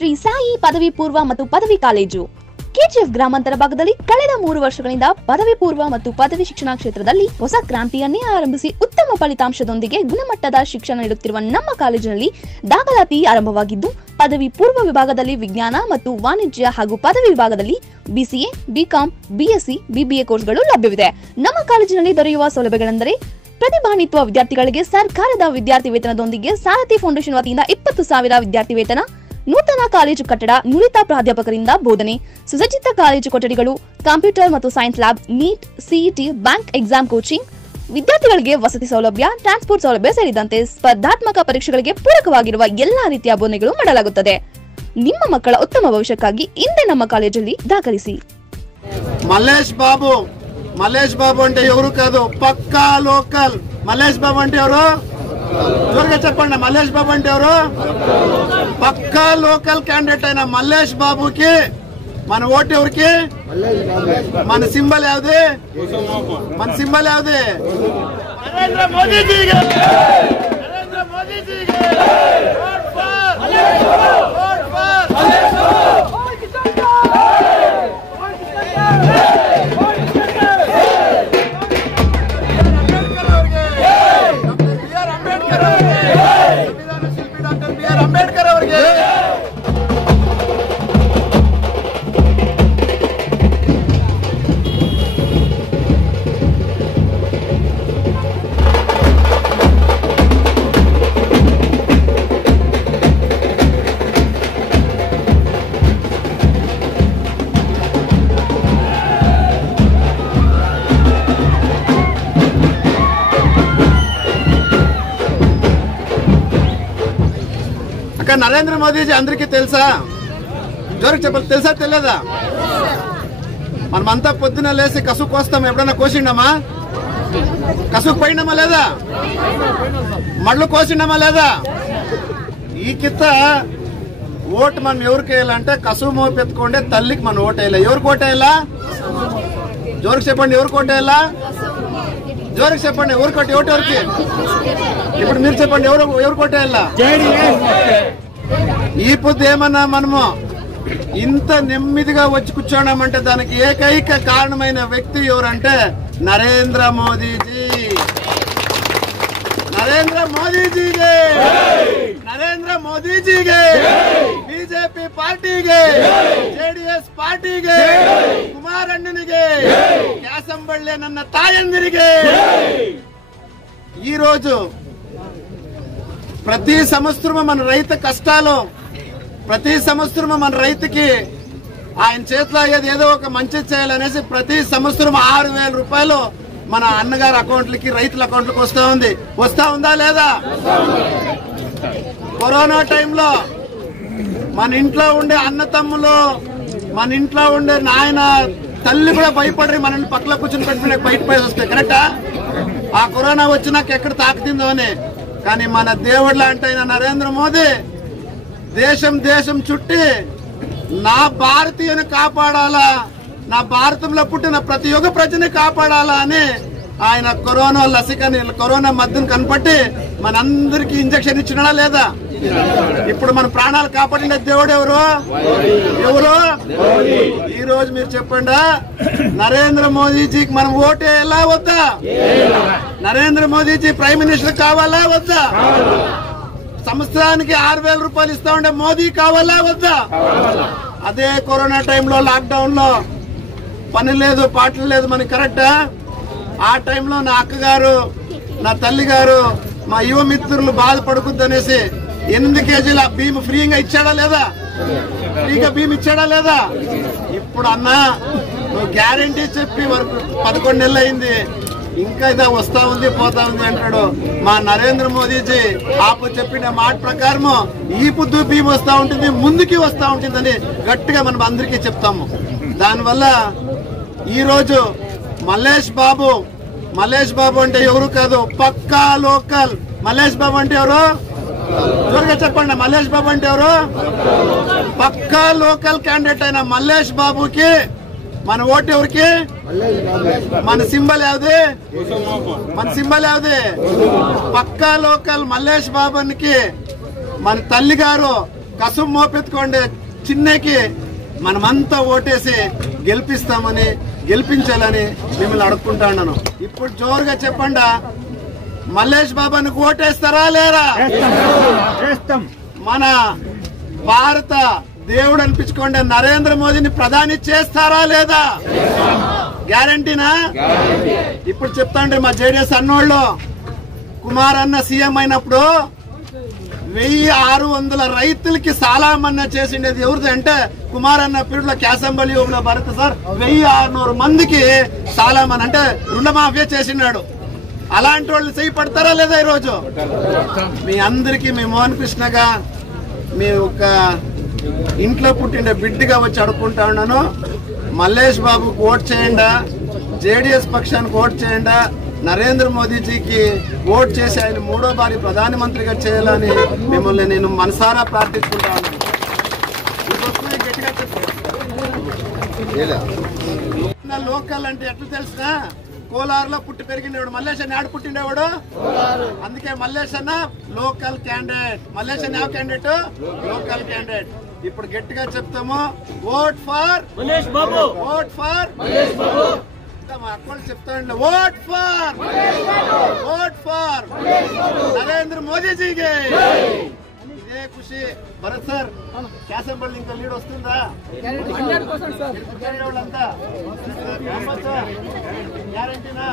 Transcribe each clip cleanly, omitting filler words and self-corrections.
ಶ್ರೀ ಸಾಯಿ ಪದವಿ ಪೂರ್ವ ಮತ್ತು ಪದವಿ ಕಾಲೇಜು ಕೆಜಿಎಫ್ ಗ್ರಾಮಾಂತರ ಭಾಗದಲ್ಲಿ ಕಳೆದ 3 ವರ್ಷಗಳಿಂದ ಪದವಿ ಪೂರ್ವ ಮತ್ತು ಪದವಿ ಶಿಕ್ಷಣ ಕ್ಷೇತ್ರದಲ್ಲಿ ಹೊಸ ಕ್ರಾಂತಿಯನ್ನೇ ಆರಂಭಿಸಿ ಉತ್ತಮ ಫಲಿತಾಂಶದೊಂದಿಗೆ ಗುಣಮಟ್ಟದ ಶಿಕ್ಷಣ ನೀಡುತ್ತಿರುವ ನಮ್ಮ ಕಾಲೇಜಿನಲ್ಲಿ ದಾಖಲಾತಿ ಆರಂಭವಾಗಿದ್ದು, ಪದವಿ ಪೂರ್ವ ವಿಭಾಗದಲ್ಲಿ ವಿಜ್ಞಾನ ಮತ್ತು ವಾಣಿಜ್ಯ ಹಾಗೂ ಪದವಿ ವಿಭಾಗದಲ್ಲಿ ಬಿಸಿಎ, ಬಿಕಾಂ, ಬಿಎಸ್ಸಿ, ಬಿಬಿಎ ಕೋರ್ಸ್ಗಳು ಲಭ್ಯವಿದೆ. ನಮ್ಮ ಕಾಲೇಜಿನಲ್ಲಿ ದೊರೆಯುವ ಸೌಲಭ್ಯಗಳೆಂದರೆ ಪ್ರತಿಭಾನ್ವಿತ ವಿದ್ಯಾರ್ಥಿಗಳಿಗೆ ಸರ್ಕಾರದ ವಿದ್ಯಾರ್ಥಿ ವೇತನದೊಂದಿಗೆ ಸಾರಥಿ ಫೌಂಡೇಶನ್ ವತಿಯಿಂದ 20,000 ವಿದ್ಯಾರ್ಥಿ ವೇತನ, ನೂತನ ಕಾಲೇಜು ಕಟ್ಟಡ, ನುರಿತ ಪ್ರಾಧ್ಯಾಪಕರಿಂದ ಬೋಧನೆ, ಸುಸಜ್ಜಿತ ಕಾಲೇಜು ಕೊಠಡಿಗಳು, ಕಂಪ್ಯೂಟರ್ ಮತ್ತು science lab, NEET, CET, bank exam coaching, ವಿದ್ಯಾರ್ಥಿಗಳಿಗೆ ವಸತಿ ಸೌಲಭ್ಯ, ಟ್ರಾನ್ಸ್ಪೋರ್ಟ್ ಸೌಲಭ್ಯ ಸೇರಿದಂತೆ ಸ್ಪರ್ಧಾತ್ಮಕ ಪರೀಕ್ಷೆಗಳಿಗೆ ಪೂರಕವಾಗಿರುವ ಎಲ್ಲಾ ರೀತಿಯ ಬೋಧನೆಗಳು ಮಾಡಲಾಗುತ್ತದೆ. ನಿಮ್ಮ ಮಕ್ಕಳ ಉತ್ತಮ ಭವಿಷ್ಯಕ್ಕಾಗಿ ಇಂದೇ ನಮ್ಮ ಕಾಲೇಜಲ್ಲಿ ದಾಖಲಿಸಿ. మల్లేష్ బాబు అంటే ఎవరు కాదు, పక్కా లోకల్. మల్లేష్ బాబు అంటే ఎవరు? జోరుగా చెప్పండి. మల్లేష్ బాబు అంటే ఎవరు? పక్కా లోకల్ క్యాండిడేట్ అయిన మల్లేష్ బాబుకి మన ఓటు ఎవరికి? మన సింబల్ యావది? మన సింబల్ యావది? నరేంద్ర మోదీ జీ కి, నరేంద్ర మోదీ జీ కి vote for Mallesh Babu, vote for Mallesh బాబు. అంబేద్కర్ ಅವರಿಗೆ నరేంద్ర మోదీజీ అందరికీ తెలుసా? జోరుగా చెప్పాలి. తెలుసా తెలియదా? మనమంతా పొద్దున లేసి కసుకు కోస్తాం. ఎప్పుడన్నా కోసిండమా? కసుకు పోయినామా లేదా? మళ్ళు కోసిండమా లేదా? ఈ కిత్త ఓటు మనం ఎవరికి వేయాలంటే కసువు మోపెత్తుకోండి తల్లికి మనం ఓటు వేయాలి. ఎవరికి ఓటు వేయాలా? జోరుగా చెప్పండి. ఎవరికి ఓటు వేయాలా? జోరుగా చెప్పండి. ఎవరికి ఓటు ఎవరికి? ఇప్పుడు మీరు చెప్పండి. ఎవరికి ఓటు వేయాలా? ఈ పొద్దు ఏమన్నా మనము ఇంత నెమ్మదిగా వచ్చి కూర్చోన్నామంటే దానికి ఏకైక కారణమైన వ్యక్తి ఎవరంటే నరేంద్ర మోదీజీ. నరేంద్ర మోదీజీಗೆ, నరేంద్ర మోదీజీಗೆ, ಬಿಜೆಪಿ ಪಾರ್ಟಿಗೆ, ಜೆಡಿಎಸ್ ಪಾರ್ಟಿಗೆ, ಕುಮಾರಣ್ಣನಿಗೆ, ಕ್ಯಾಸಂಬಳ್ಳಿ ನನ್ನ ತಾಯಂದಿರಿಗೆ ఈ రోజు ప్రతి సంవత్సరం మన రైతు కష్టాలు, ప్రతి సంవత్సరం మన రైతుకి ఆయన చేతిలో అయ్యేది ఏదో ఒక మంచి చేయాలనేసి ప్రతి సంవత్సరం 6,000 రూపాయలు మన అన్నగారి అకౌంట్లకి, రైతుల అకౌంట్లకు వస్తా ఉందా లేదా? కరోనా టైంలో మన ఇంట్లో ఉండే అన్న తమ్ములు, మన ఇంట్లో ఉండే నాయన తల్లి కూడా భయపడి మనల్ని పక్కన కూర్చొని పెట్టుకునే బయట పోయి వస్తాయి. కరెక్టా? ఆ కరోనా వచ్చినాక ఎక్కడ తాకుతుందో అని. కానీ మన దేవుడు లాంటి అయిన నరేంద్ర మోదీ దేశం చుట్టి నా భారతీయుని కాపాడాలా, నా భారతంలో పుట్టిన ప్రతి ఒక్క ప్రజని కాపాడాలా అని ఆయన కరోనా లసికని, కరోనా మద్దును కనపట్టి మనందరికి ఇంజక్షన్ ఇచ్చినా లేదా? ఇప్పుడు మన ప్రాణాలు కాపాడిన దేవుడు ఎవరు? ఈ రోజు మీరు చెప్పండి. నరేంద్ర మోదీజీకి మనం ఓటు ఎలా వద్దా? నరేంద్ర మోదీజీ ప్రైమ్ మినిస్టర్ కావాలా వద్దా? సంవత్సరానికి 6,000 రూపాయలు ఇస్తా ఉండే మోదీ కావాలా వద్దా? అదే కరోనా టైంలో లాక్డౌన్ లో పని లేదు, పాటలు లేదు మనకి. కరెక్టా? ఆ టైంలో నా అక్కగారు, నా తల్లి గారు, మా యువ మిత్రులు బాధపడుకుద్దనేసి 8 కేజీల భీమ్ ఫ్రీగా ఇచ్చాడా లేదా? ఫ్రీగా భీమ్ ఇచ్చాడా లేదా? ఇప్పుడు అన్న నువ్వు గ్యారంటీ చెప్పి వరకు 11 నెలలు అయింది, ఇంకా ఇదా వస్తా ఉంది పోతా ఉంది అంటాడు. మా నరేంద్ర మోదీజీ ఆపు చెప్పిన మాట ప్రకారము ఈ పొద్దు భీమ్ వస్తా ఉంటుంది, ముందుకి వస్తా ఉంటుందని గట్టిగా మనం అందరికీ చెప్తాము. దానివల్ల ఈ రోజు మల్లేష్ బాబు అంటే ఎవరు కాదు, పక్కా లోకల్. మల్లేష్ బాబు అంటే ఎవరు? జోరుగా చెప్పండి. మల్లేష్ బాబు అంటే ఎవరు? పక్కా లోకల్ క్యాండిడేట్ అయిన మల్లేష్ బాబుకి మన ఓటు ఎవరికి? మన సింబల్ యావది? మన సింబల్ యావది? పక్కా లోకల్ మల్లేష్ బాబుకి మన తల్లి గారు కసుం మోపెత్తుకోండి చిన్నకి మనమంతా ఓటేసి గెలిపించాలని మిమ్మల్ని అడుక్కుంటాను. ఇప్పుడు జోరుగా చెప్పండి, మల్లేష్ బాబాను ఓటేస్తారా లేరా? మన భారత దేవుడు అనిపించుకోండి నరేంద్ర మోదీని ప్రధాని చేస్తారా లేదా? గ్యారంటీనా? ఇప్పుడు చెప్తాండి, మా జేడీఎస్ అన్నోళ్ళు కుమార్ అన్న సీఎం అయినప్పుడు 1600 రైతులకి సాలా మన్నా చేసిండేది ఎవరిది అంటే కుమార్ అన్న పీరియడ్ లో క్యాసంబలి భరత్ సార్ 1600 మందికి సాలా మన్నా అంటే రుణమాఫీ చేసినాడు. అలాంటి వాళ్ళు చేయి పడతారా లేదా? ఈరోజు మీ అందరికీ మీ మోహన్ కృష్ణగా మీ ఒక ఇంట్లో పుట్టిన బిడ్డగా వచ్చి అడుక్కుంటా ఉన్నాను. మల్లేష్ బాబుకు ఓట్ చేయండి, జేడీఎస్ పక్షానికి ఓట్ చేయండి, నరేంద్ర మోదీజీకి ఓట్ చేసి ఆయన 3వ బారి ప్రధానమంత్రిగా చేయాలని మిమ్మల్ని నేను మనసారా ప్రార్థించుకుంటా ఉన్నాను. లోకల్ అంటే ఎట్లా తెలిసినా కోలారులో పుట్టి పెరిగినవాడు మల్లేష్ అన్న ఆడ పుట్టిండేవాడు. అందుకే మల్లేష్ అన్న లోకల్ క్యాండిడేట్. మల్లేష్ అన్న ಯಾವ క్యాండిడేట్? Local candidate. ఇప్పుడు గట్టిగా చెప్తాము, vote for Mallesh Babu, vote for Mallesh Babu. మా అక్కలు చెప్తాండి, ఓట్ ఫర్ నరేంద్ర మోదీజీకి. ఇదే ఖుషి. భరత్ సార్ క్యాసంబల్ ఇంకా లీడ్ వస్తుందా? గ్యారంటీనా?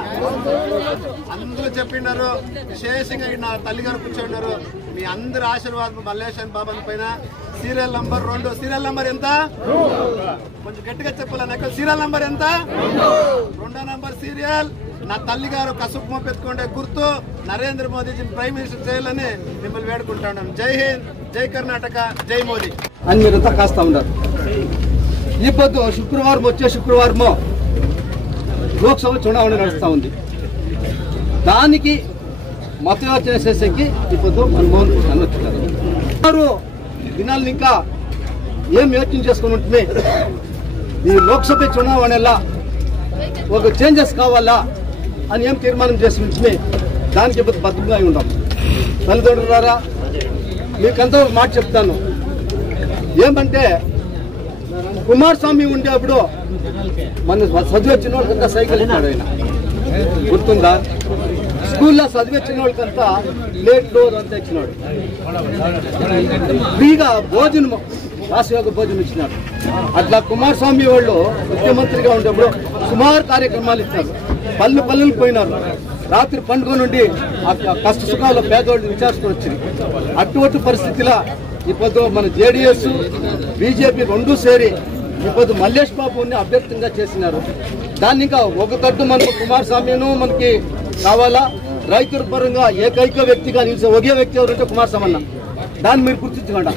అందరూ చెప్పినారు. విశేషంగా నా తల్లిగారు కూర్చున్నారు. మీ అందరి ఆశీర్వాదం మల్లేశన్ బాబా పైన. Serial number 2. సీరియల్ నంబర్ ఎంత? కొంచెం గట్టిగా చెప్పాలి నాకు. సీరియల్ నంబర్ ఎంత? 2వ నంబర్ సీరియల్. నా తల్లి గారు కసుపు మోపెత్తుకుంటే గుర్తు నరేంద్ర మోదీజీ ప్రైమ్ మినిస్టర్ చేయాలని మిమ్మల్ని వేడుకుంటాను. జై హింద్, జై కర్ణాటక, జై మోదీ అని మీరంతా కాస్తా ఉన్నారు. ఈ పొద్దు శుక్రవారం వచ్చే శుక్రవారము లోక్సభ చునావణ నడుస్తూ ఉంది. దానికి మతయాచన చేసేకి ఈ పొద్దు మన్మోహన్ కృష్ణ వచ్చినారు. దినాలను ఇంకా ఏం యోచన చేసుకుని ఉంటుంది, ఈ లోక్సభ చునావణలా ఒక చేంజెస్ కావాలా అని ఏం తీర్మానం చేసి ఉంటుంది. దానికి ఇప్పుడు బద్దంగా ఉండాం. తల్లిదండ్రులారా మీకంతా ఒక మాట చెప్తాను. ఏమంటే కుమారస్వామి ఉండేప్పుడు మన చదివి వచ్చిన వాళ్ళకంతా సైకిల్ ఇచ్చాడు ఆయన, గుర్తుందా? స్కూల్లో చదివించిన వాళ్ళకంతా ప్లేట్లు అంతా ఇచ్చినాడు. ఫ్రీగా భోజనం, రాష్ట్రీయ భోజనం ఇచ్చినాడు. అట్లా కుమారస్వామి వాళ్ళు ముఖ్యమంత్రిగా ఉండేప్పుడు సుమారు కార్యక్రమాలు ఇచ్చారు. పల్లెలు పోయినారు. రాత్రి పండుగ నుండి కష్ట సుఖాల పేదోళ్ళు విచారించుకొని వచ్చింది. అటువంటి పరిస్థితిలో ఇప్పుడు మన జేడీఎస్ బీజేపీ 2 సేరి ఇప్పుడు మల్లేష్ బాబుని అభ్యర్థిగా చేసినారు. దాన్ని ఇంకా ఒక తట్టు మనకు కుమారస్వామిను మనకి కావాలా, రైతుల పరంగా ఏకైక వ్యక్తిగా నిలిచే ఒకే వ్యక్తి ఎవరంటే కుమారస్వామి అన్న. దాన్ని మీరు గుర్తించకుండా